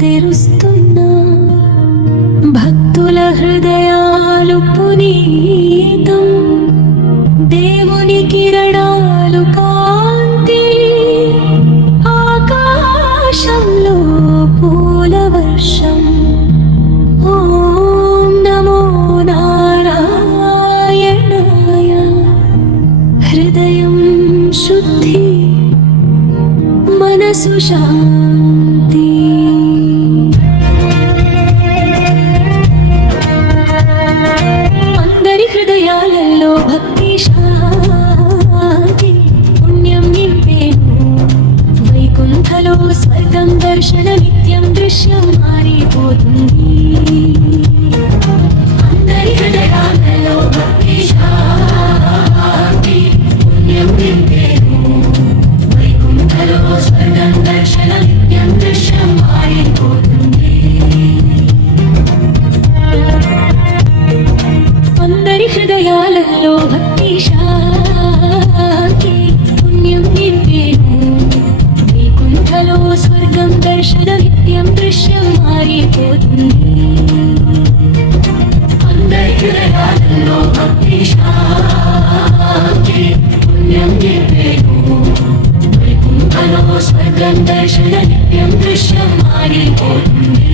తెరుస్తున్నా భక్తుల హృదయాలు పునీతం దేవుని కిరణాలు కాంతి ఆకాశంలో పూల వర్షం ఓం నమో నారాయణాయ హృదయం శుద్ధి మనసు శాంతి అందరి హృదయాలలో భక్తి శాంతి పుణ్యం నింపేను వైకుంఠలో స్వర్గం దర్శన నిత్యం దృశ్యం మారిపోతుంది అందరి హృదయాలలో భక్తి శాంతి పుణ్యం నింపేను వైకుంఠలో స్వర్గం దర్శన నిత్యం దృశ్యం మారిపోతుంది అందరి హృదయాలలో భక్తి శాంతి పుణ్యం నింపేను వైకుంఠలో స్వర్గం దర్శన నిత్యం దృశ్యం మారిపోతుంది అందరి హృదయాలలో భక్తి శాంతి పుణ్యం నింపేను వైకుంఠలో స్వర్గం దర్శన నిత్యం దృశ్యం మారిపోతుంది